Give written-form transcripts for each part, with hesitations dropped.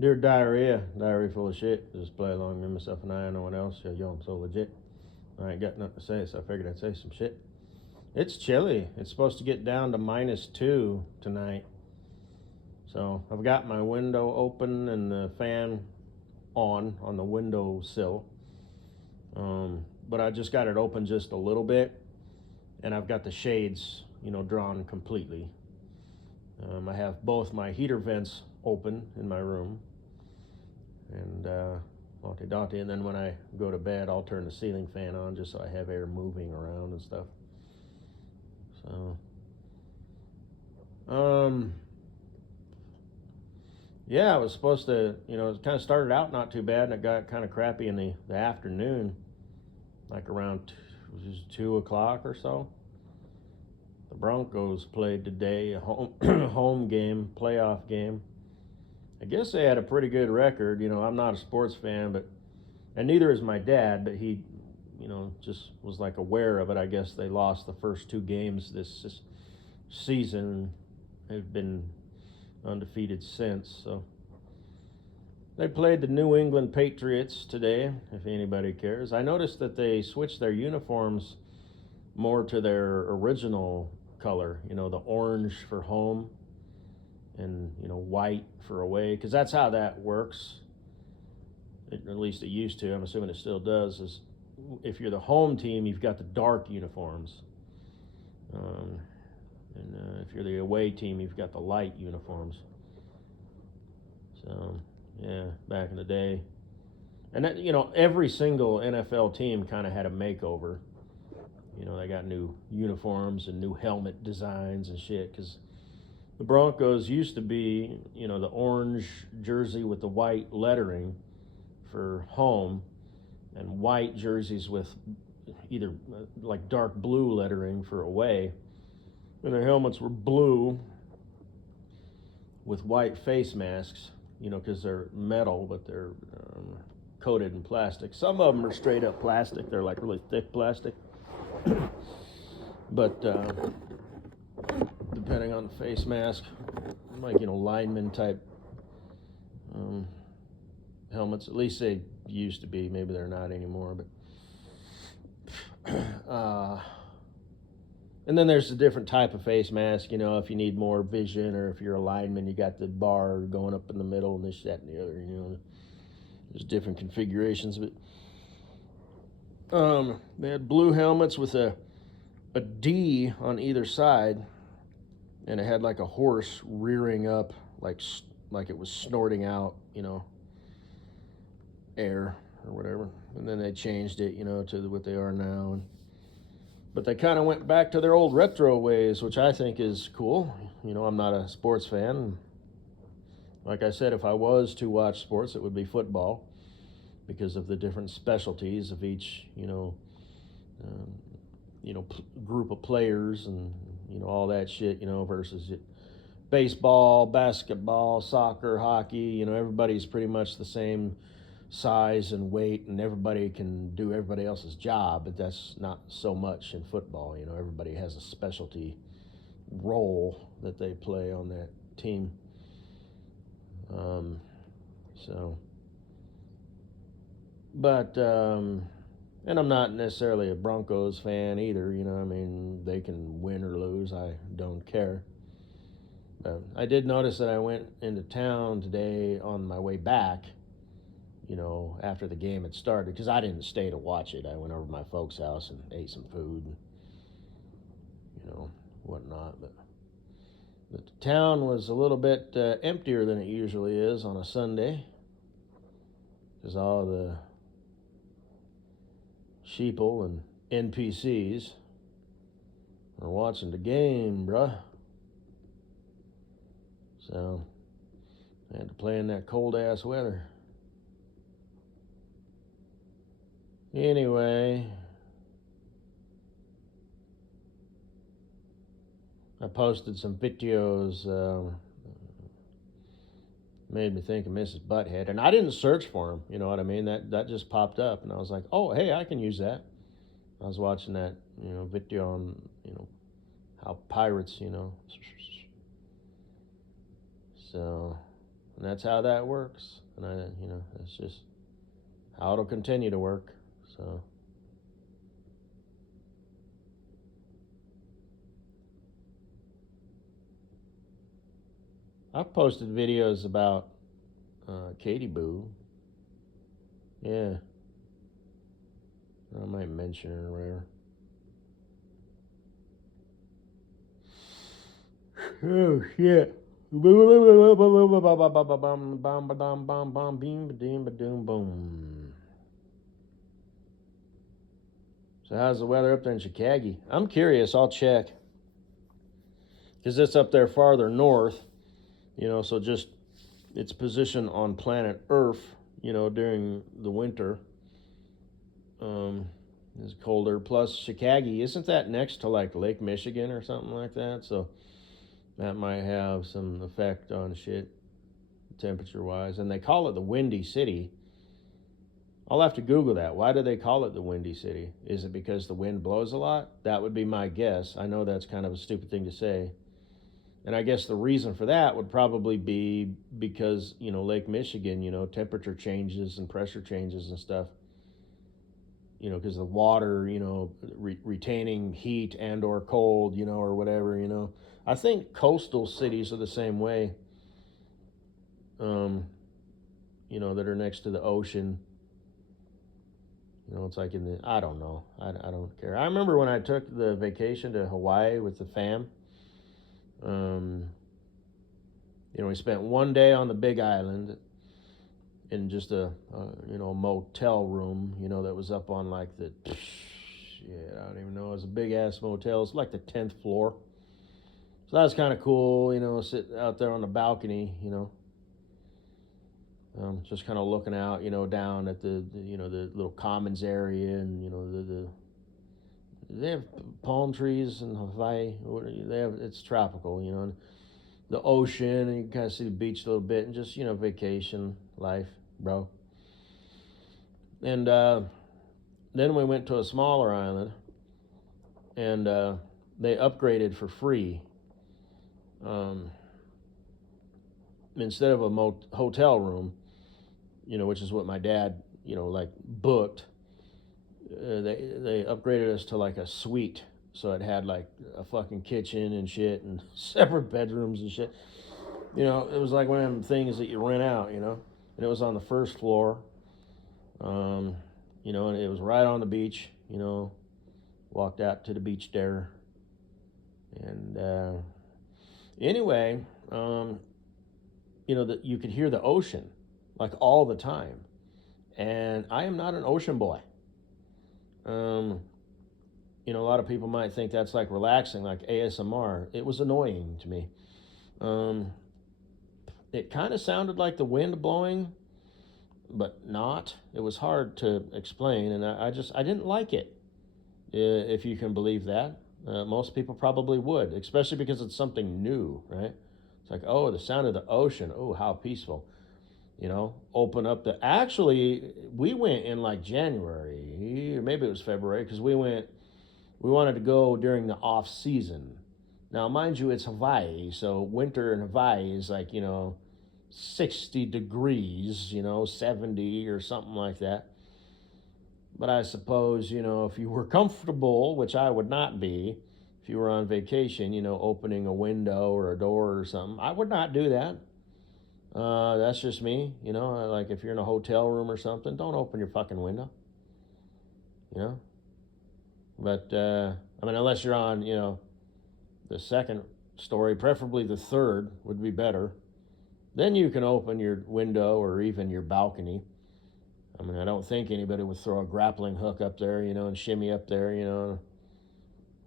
Dear diarrhea full of shit. Just play along with myself and I, no one else. Yo, I'm so legit. I ain't got nothing to say, so I figured I'd say some shit. It's chilly. It's supposed to get down to -2 tonight. So I've got my window open and the fan on the windowsill. But I just got it open just a little bit, and I've got the shades, drawn completely. I have both my heater vents open in my room, and and then when I go to bed, I'll turn the ceiling fan on just so I have air moving around and stuff. So, yeah, I was supposed to, it kind of started out not too bad, and it got kind of crappy in the afternoon, like around 2 o'clock or so. The Broncos played today, a home home game, playoff game. I guess they had a pretty good record. I'm not a sports fan, and neither is my dad, but he, just was like aware of it. I guess they lost the first two games this season. They've been undefeated since. So they played the New England Patriots today, if anybody cares. I noticed that they switched their uniforms more to their original color, the orange for home and, white for away, because that's how that works. At least it used to. I'm assuming it still does. Is if you're the home team, you've got the dark uniforms. And if you're the away team, you've got the light uniforms. So, yeah, back in the day. And that, every single NFL team kind of had a makeover. They got new uniforms and new helmet designs and shit, because the Broncos used to be, the orange jersey with the white lettering for home, and white jerseys with either like dark blue lettering for away. And their helmets were blue with white face masks, because they're metal, but they're coated in plastic. Some of them are straight up plastic. They're like really thick plastic. But depending on the face mask, like, lineman type helmets. At least they used to be. Maybe they're not anymore. But and then there's a different type of face mask. If you need more vision, or if you're a lineman, you got the bar going up in the middle and this, that, and the other. There's different configurations. But they had blue helmets with a D on either side, and it had like a horse rearing up, like it was snorting out, air or whatever. And then they changed it, to what they are now. But they kind of went back to their old retro ways, which I think is cool. I'm not a sports fan. Like I said, if I was to watch sports, it would be football, because of the different specialties of each, group of players, and all that shit, versus baseball, basketball, soccer, hockey. Everybody's pretty much the same size and weight, and everybody can do everybody else's job. But that's not so much in football. Everybody has a specialty role that they play on that team. So, but and I'm not necessarily a Broncos fan either. They can win or lose. I don't care. I did notice that I went into town today on my way back, after the game had started, because I didn't stay to watch it. I went over to my folks' house and ate some food and, whatnot. But the town was a little bit emptier than it usually is on a Sunday, because all the sheeple and NPCs are watching the game, bruh. So I had to play in that cold ass weather. Anyway, I posted some videos. Made me think of Mrs. Butthead, and I didn't search for him. You know what I mean? That just popped up, and I was like, oh, hey, I can use that. I was watching that, video on, how pirates, So And that's how that works. And that's just how it'll continue to work. So. I've posted videos about Katie Boo. Yeah. I might mention her or whatever. Oh, shit. So how's the weather up there in Chicago? I'm curious. I'll check. Because it's up there farther north, so just its position on planet Earth, during the winter is colder. Plus, Chicago, isn't that next to like Lake Michigan or something like that? So that might have some effect on shit, temperature wise. And they call it the Windy City. I'll have to Google that. Why do they call it the Windy City? Is it because the wind blows a lot? That would be my guess. I know that's kind of a stupid thing to say. And I guess the reason for that would probably be because, Lake Michigan, temperature changes and pressure changes and stuff. Because the water, retaining heat and or cold, or whatever, I think coastal cities are the same way, that are next to the ocean. It's like I don't know. I don't care. I remember when I took the vacation to Hawaii with the fam. We spent one day on the Big Island in just a motel room, that was up on like I don't even know. It was a big ass motel. It's like the 10th floor. So that was kind of cool, sit out there on the balcony, just kind of looking out, down at the little commons area, and they have palm trees in Hawaii. It's tropical, and the ocean, and you can kind of see the beach a little bit, and just vacation life, bro. And then we went to a smaller island, and they upgraded for free. Instead of a hotel room, which is what my dad, booked. They upgraded us to like a suite, so it had like a fucking kitchen and shit, and separate bedrooms and shit. It was like one of them things that you rent out, and it was on the first floor. And it was right on the beach. Walked out to the beach there, and anyway, that you could hear the ocean like all the time, and I am not an ocean boy. A lot of people might think that's like relaxing, like ASMR. It was annoying to me. It kind of sounded like the wind blowing, but not. It was hard to explain, and I didn't like it. If you can believe that, most people probably would, especially because it's something new, right? It's like, oh, the sound of the ocean. Oh, how peaceful. Open up the. Actually, we went in like January, or maybe it was February, because we wanted to go during the off season. Now, mind you, it's Hawaii, so winter in Hawaii is like 60 degrees, 70 or something like that. But I suppose if you were comfortable, which I would not be, if you were on vacation, opening a window or a door or something, I would not do that. That's just me, like if you're in a hotel room or something, don't open your fucking window, But, unless you're on, the second story, preferably the third would be better. Then you can open your window or even your balcony. I don't think anybody would throw a grappling hook up there, and shimmy up there,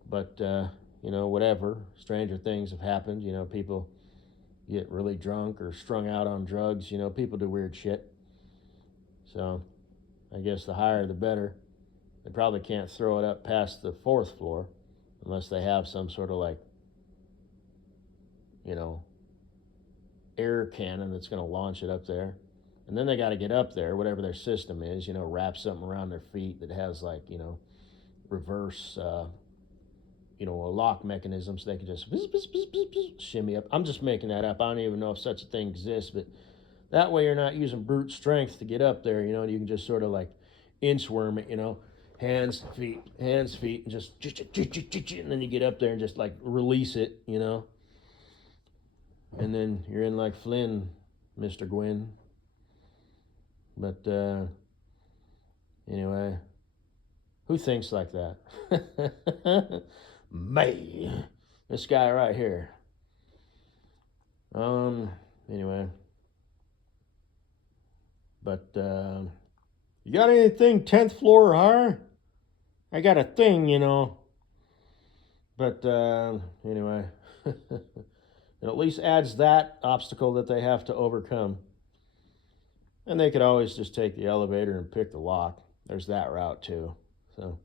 But, whatever. Stranger things have happened. People get really drunk or strung out on drugs. People do weird shit. So, I guess the higher the better. They probably can't throw it up past the 4th floor unless they have some sort of like, air cannon that's going to launch it up there. And then they got to get up there, whatever their system is, wrap something around their feet that has like, reverse, a lock mechanism so they can just shimmy up. I'm just making that up. I don't even know if such a thing exists, but That way you're not using brute strength to get up there, you know, and you can just sort of like inchworm it, you know, hands, feet, and just, and then you get up there and just like release it, you know. And then you're in like Flynn, Mr. Gwynn. But anyway, who thinks like that? Me. This guy right here. Anyway. But you got anything 10th floor or higher? I got a thing, you know. But anyway, it at least adds that obstacle that they have to overcome. And they could always just take the elevator and pick the lock. There's that route too. So,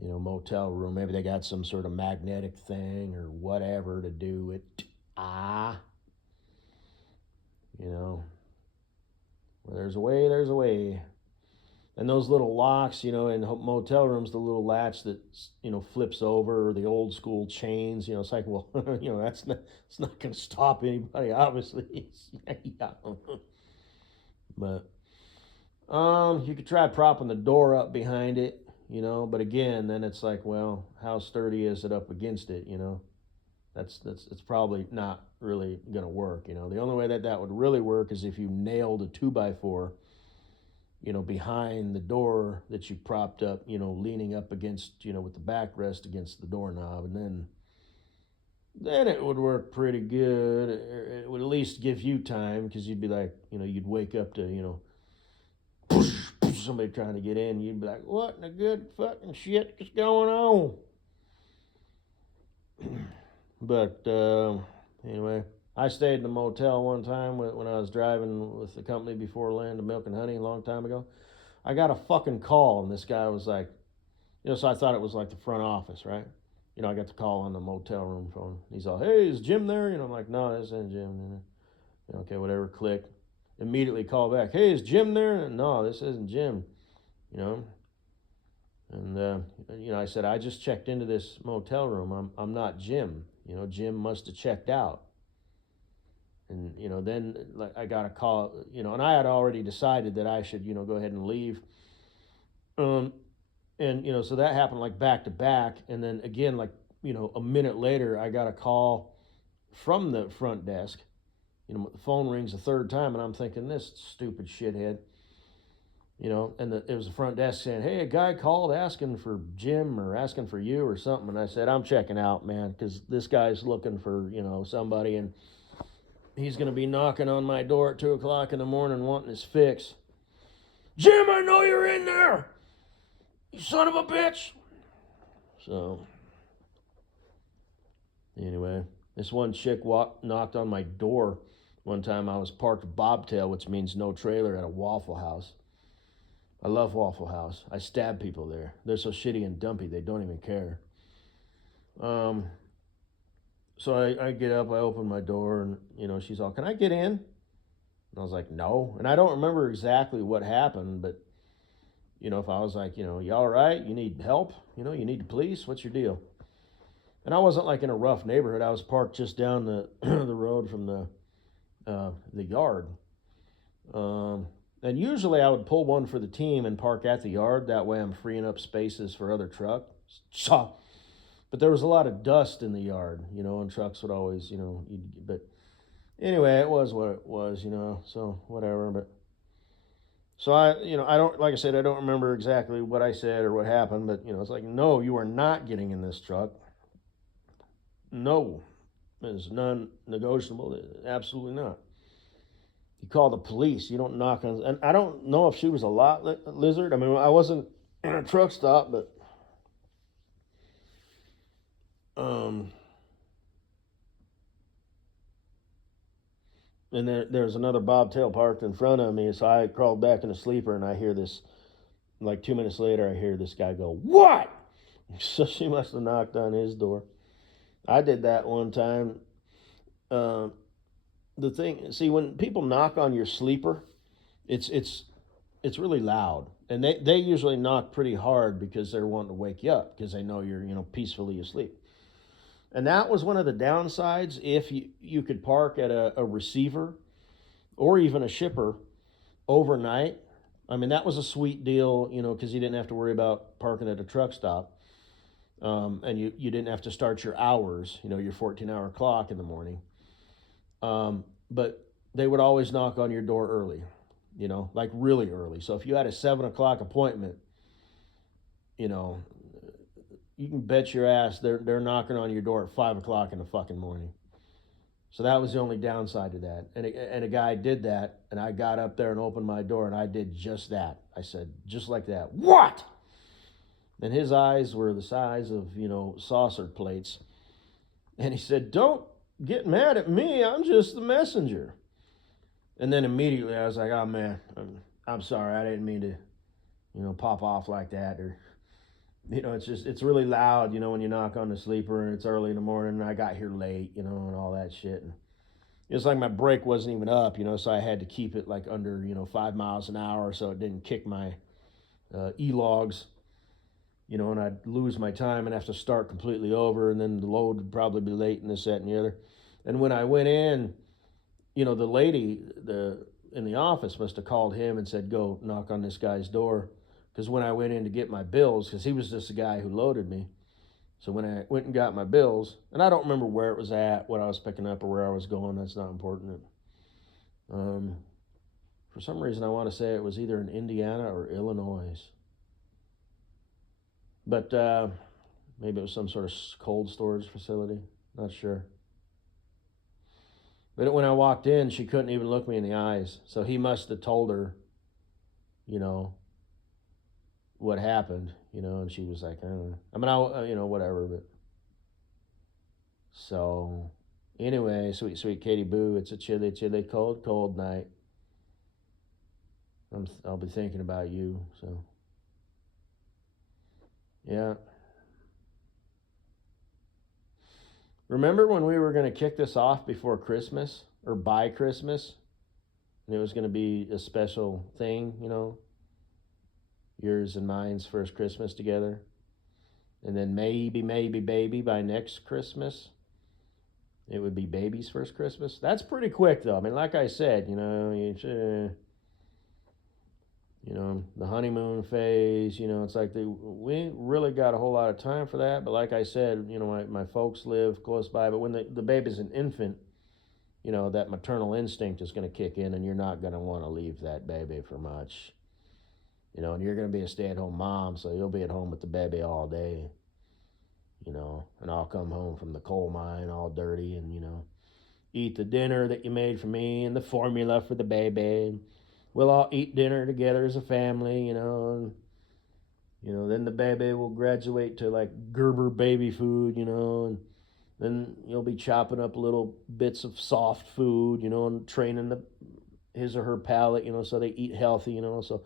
you know, motel room, maybe they got some sort of magnetic thing or whatever to do it. You know, where there's a way, there's a way. And those little locks, you know, in motel rooms, the little latch that, you know, flips over, or the old school chains, you know, it's like, well, you know, it's not going to stop anybody, obviously. Yeah. But you could try propping the door up behind it, you know, but again, then it's like, well, how sturdy is it up against it, you know? It's probably not really going to work, you know. The only way that would really work is if you nailed a 2x4, you know, behind the door that you propped up, you know, leaning up against, you know, with the backrest against the doorknob, and then it would work pretty good. It would at least give you time, because you'd be like, you know, you'd wake up to, you know, somebody trying to get in. You'd be like, what in the good fucking shit is going on? But anyway, I stayed in a motel one time when I was driving with the company before Land of Milk and Honey a long time ago. I got a fucking call, and this guy was like, you know, so I thought it was like the front office, right? You know, I got the call on the motel room phone. He's all, hey, is Jim there? You know, I'm like, no, this isn't Jim. Okay, whatever, click. Immediately call back, hey, is Jim there? No, this isn't Jim, you know. And, you know, I said, I just checked into this motel room. I'm not Jim. You know, Jim must have checked out. And, you know, then like, I got a call, you know, and I had already decided that I should, you know, go ahead and leave. And, you know, so that happened like back to back. And then again, like, you know, a minute later, I got a call from the front desk. You know, the phone rings a third time, and I'm thinking, this stupid shithead. You know, and it was the front desk saying, hey, a guy called asking for Jim or asking for you or something. And I said, I'm checking out, man, because this guy's looking for, you know, somebody, and he's going to be knocking on my door at 2 o'clock in the morning wanting his fix. Jim, I know you're in there, you son of a bitch. So, anyway, this one chick knocked on my door one time. I was parked bobtail, which means no trailer, at a Waffle House. I love Waffle House. I stab people there. They're so shitty and dumpy, they don't even care. So I get up, I open my door, and, you know, she's all, can I get in? And I was like, no. And I don't remember exactly what happened, but, you know, if I was like, you know, you all right? You need help? You know, you need the police? What's your deal? And I wasn't like in a rough neighborhood. I was parked just down the the road from the yard. And usually I would pull one for the team and park at the yard. That way I'm freeing up spaces for other trucks. But there was a lot of dust in the yard, you know, and trucks would always, you know, but anyway, it was what it was, you know, so whatever. But so you know, I don't, like I said, I don't remember exactly what I said or what happened, but, you know, it's like, no, you are not getting in this truck. No, it's non-negotiable. Absolutely not. You call the police. You don't knock on. And I don't know if she was a lot lizard. I mean, I wasn't in a truck stop, but and there's another bobtail parked in front of me, so I crawled back in a sleeper, and I hear this. Like 2 minutes later, I hear this guy go, "What?" So she must have knocked on his door. I did that one time. The thing, see, when people knock on your sleeper, it's really loud, and they usually knock pretty hard because they're wanting to wake you up because they know you're, you know, peacefully asleep. And that was one of the downsides. If you could park at a receiver, or even a shipper overnight. I mean, that was a sweet deal, you know, because you didn't have to worry about parking at a truck stop. And you didn't have to start your hours, you know, your 14-hour clock in the morning. But they would always knock on your door early, you know, like really early. So if you had a 7 o'clock appointment, you know, you can bet your ass they're knocking on your door at 5 o'clock in the fucking morning. So that was the only downside to that. And a guy did that, and I got up there and opened my door, and I did just that. I said, just like that, "What?" And his eyes were the size of, you know, saucer plates. And he said, "Don't get mad at me. I'm just the messenger." And then immediately I was like, "Oh, man, I'm sorry. I didn't mean to, you know, pop off like that." Or, you know, it's really loud, you know, when you knock on the sleeper and it's early in the morning and I got here late, you know, and all that shit. And it's like my brake wasn't even up, you know, so I had to keep it like under, you know, 5 miles an hour so it didn't kick my e-logs, you know, and I'd lose my time and have to start completely over, and then the load would probably be late and this, that, and the other. And when I went in, you know, the lady in the office must have called him and said, "Go knock on this guy's door." Because when I went in to get my bills, because he was just the guy who loaded me. So when I went and got my bills, and I don't remember where it was at, what I was picking up, or where I was going. That's not important. For some reason, I want to say it was either in Indiana or Illinois. But maybe it was some sort of cold storage facility. Not sure. But when I walked in, she couldn't even look me in the eyes. So he must have told her, you know, what happened, you know, and she was like, I don't know. I mean, you know, whatever. But so anyway, sweet, sweet Katie Boo, it's a chilly, chilly, cold, cold night. I'll be thinking about you. So yeah. Remember when we were going to kick this off before Christmas or by Christmas? And it was going to be a special thing, you know, yours and mine's first Christmas together. And then maybe baby by next Christmas, it would be baby's first Christmas. That's pretty quick though. I mean, like I said, you know, the honeymoon phase, you know, it's like we ain't really got a whole lot of time for that. But like I said, you know, my folks live close by. But when the baby's an infant, you know, that maternal instinct is going to kick in, and you're not going to want to leave that baby for much. You know, and you're going to be a stay-at-home mom, so you'll be at home with the baby all day. You know, and I'll come home from the coal mine all dirty and, you know, eat the dinner that you made for me and the formula for the baby. We'll all eat dinner together as a family, you know, and, you know, then the baby will graduate to like Gerber baby food, you know, and then you'll be chopping up little bits of soft food, you know, and training his or her palate, you know, so they eat healthy, you know. So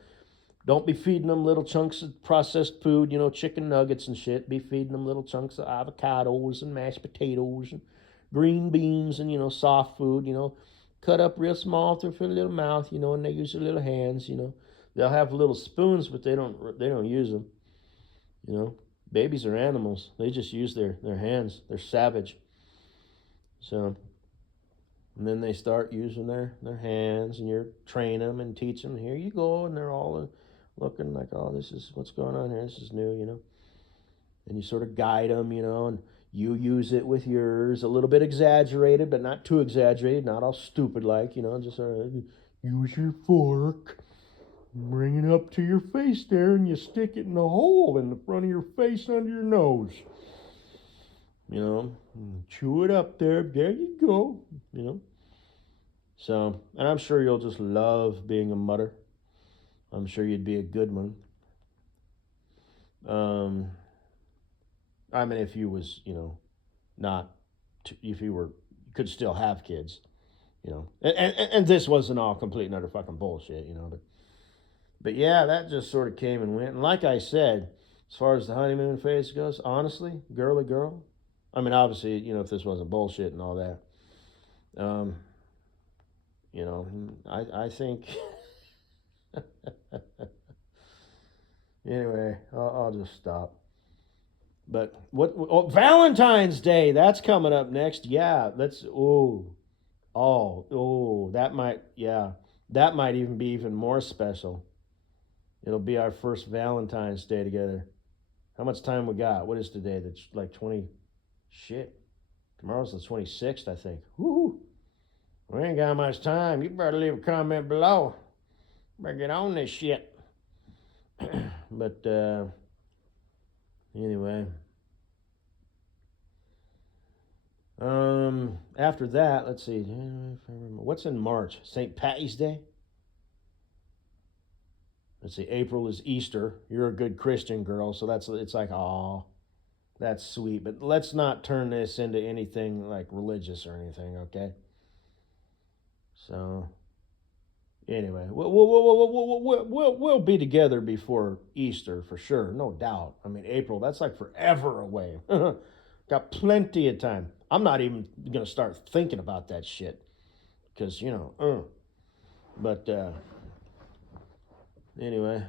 don't be feeding them little chunks of processed food, you know, chicken nuggets and shit. Be feeding them little chunks of avocados and mashed potatoes and green beans and, you know, soft food, you know, cut up real small for their little mouth, you know, and they use their little hands, you know. They'll have little spoons, but they don't use them, you know. Babies are animals. They just use their hands. They're savage. So, and then they start using their hands, and you train them and teach them, here you go, and they're all looking like, oh, this is what's going on here. This is new, you know. And you sort of guide them, you know, and you use it with yours, a little bit exaggerated, but not too exaggerated, not all stupid like, you know, just use your fork, bring it up to your face there, and you stick it in the hole in the front of your face under your nose. You know, chew it up there. There you go, you know. So, and I'm sure you'll just love being a mother. I'm sure you'd be a good one. I mean, if you was, you know, not, if you could still have kids, you know, and this wasn't all complete and utter fucking bullshit, you know, but yeah, that just sort of came and went. And like I said, as far as the honeymoon phase goes, honestly, girly girl, I mean, obviously, you know, if this wasn't bullshit and all that, you know, I think, anyway, I'll just stop. But Valentine's Day, that's coming up next. Yeah, That might, yeah, that might even be even more special. It'll be our first Valentine's Day together. How much time we got? What is today? That's like 20. Shit. Tomorrow's the 26th, I think. Woohoo. We ain't got much time. You better leave a comment below. Better get on this shit. But anyway. After that, let's see. What's in March? St. Patty's Day? Let's see. April is Easter. You're a good Christian girl, so it's like, oh, that's sweet. But let's not turn this into anything like religious or anything, okay? So anyway, we'll be together before Easter for sure, no doubt. I mean, April, that's like forever away. Got plenty of time. I'm not even gonna start thinking about that shit because But anyway,